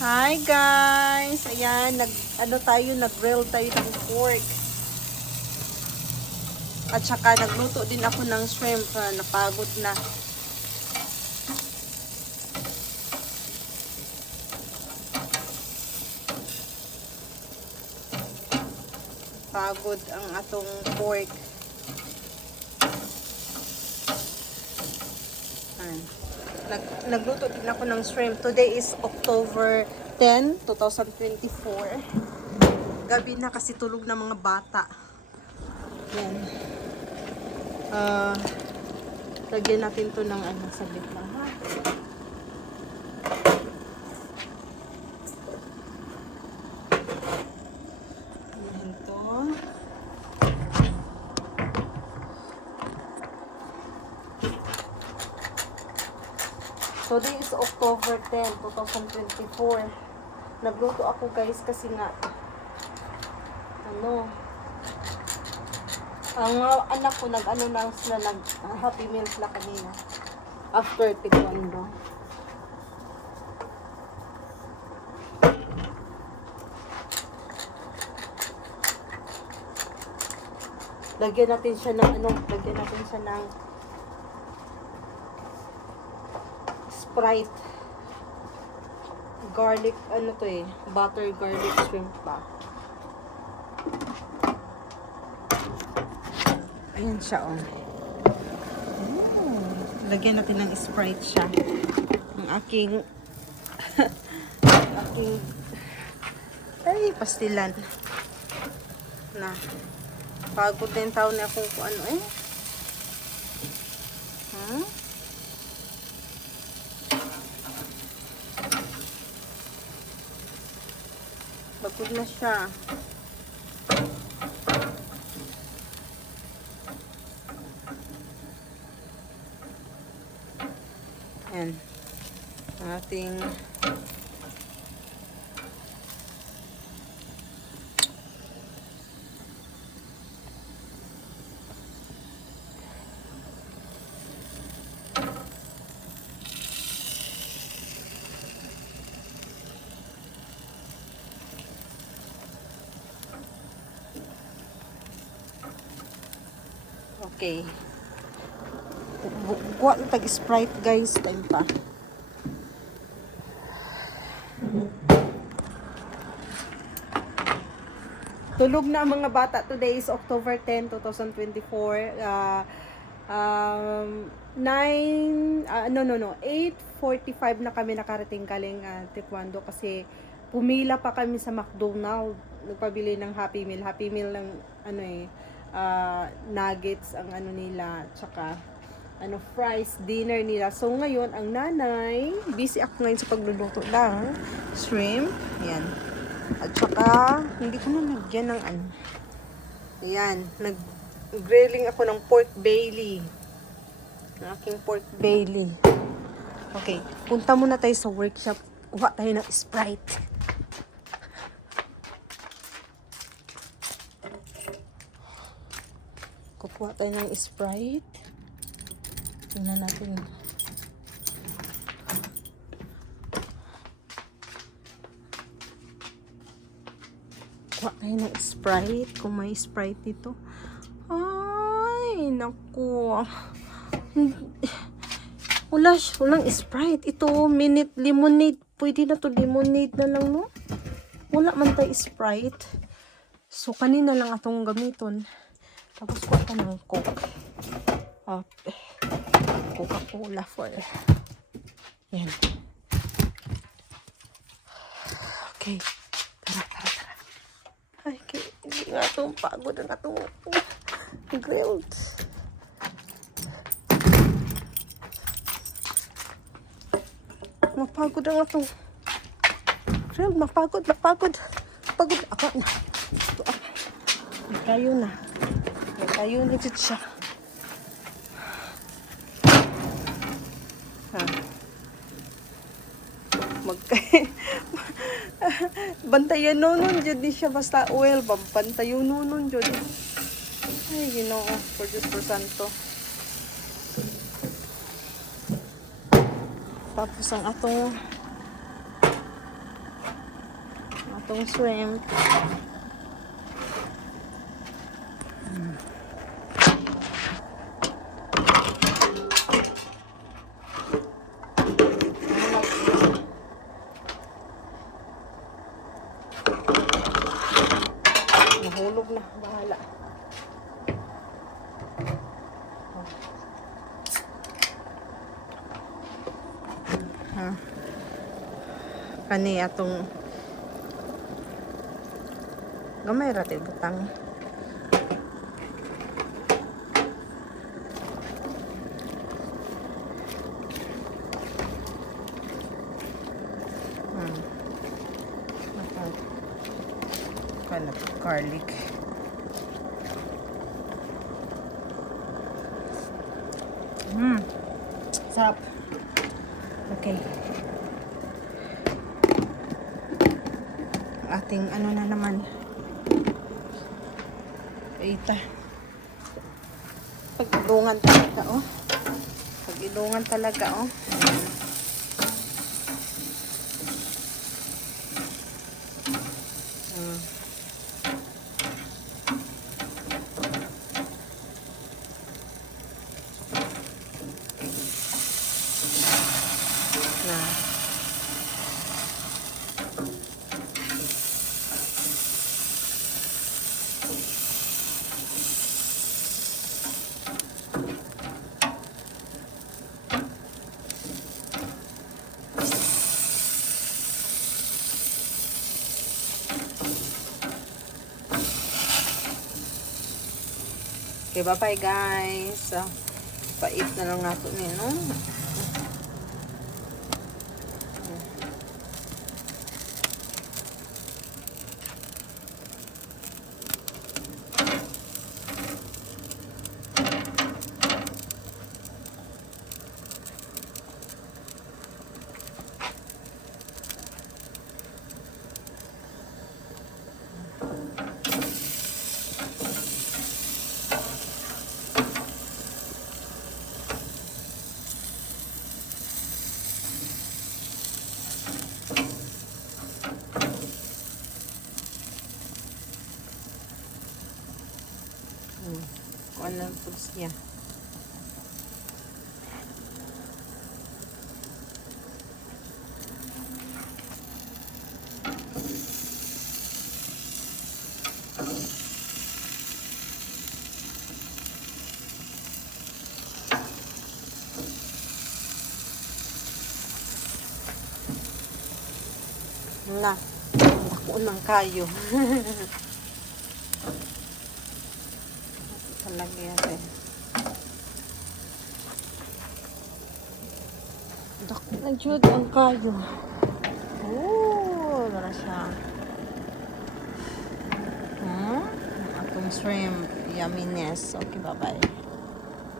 Hi guys! Ayan, nag-grill tayo ng pork. At saka nagluto din ako ng shrimp. Napagod na. Pagod ang atong pork. Nagluto din ako ng shrimp. Today is October 10, 2024. Gabi na kasi tulog na mga bata. Yan. Lagyan natin to ng saglit lang ha. Yan to. Today is October 10, 2024. Nagluto ako guys kasi nga ang anak ko nag Happy Meal sila kanina after taekwondo. Lagyan natin siya ng Sprite, garlic, butter garlic shrimp pa. Ayan siya, oh. Lagyan natin ng Sprite siya. Ang aking pastilan. Na. Pagod din taon na akong kung ano eh. Pagod na siya. Ayan. Ating okay. Buwa na tag-Sprite guys. Time pa. Tulog na ang mga bata. Today is October 10, 2024. 8:45 na kami nakarating kaling taekwondo kasi pumila pa kami sa McDonald's. Nagpabili ng Happy Meal. Happy Meal ng nuggets ang nila, tsaka fries, dinner nila. So ngayon ang nanay, busy ako ngayon sa pagluluto ng shrimp. Ayan. At saka hindi ko na nagyan ng ayan, nag-grilling ako ng pork belly. Ng aking pork belly. Okay, punta muna tayo sa workshop. Kuha tayo ng Sprite. Kukuha tayo ng Sprite. Tingnan natin. Kuha tayo ng Sprite. Kung may Sprite dito. Ay, naku. Walang Sprite. Ito, minute lemonade. Pwede na to, lemonade na lang, no? Wala man tayo Sprite. So, kanina lang atong gamiton. Tapos, kuha ka ng Coke. Coca-Cola for yan. Okay. Tara. Ay, hindi nga itong pagod na itong grilled. Mapagod na nga itong grilled. Mapagod. Pagod ako na. May tayo na dito siya. Bantayan nun dyan di siya basta oil. Bantayan nun dyan. Ay, Ginoo, for Diyos por Santo. Tapos ang atong atong shrimp. Nahulog na, bahala. Ha. Kani atong gamay ra butang. Kind of garlic. Sarap. Okay. Ating ano na naman. Ita. Pag-ilungan talaga, oh. Pag-ilungan talaga, oh. Okay, bye-bye guys. Pait na lang nato ni, no? Kuan lang foods niya. Na, ako nang kayo. Talaga yan eh. Dako na jud ang kayo. Oh, wala siya. Atong shrimp, yumminess. Okay, bye-bye.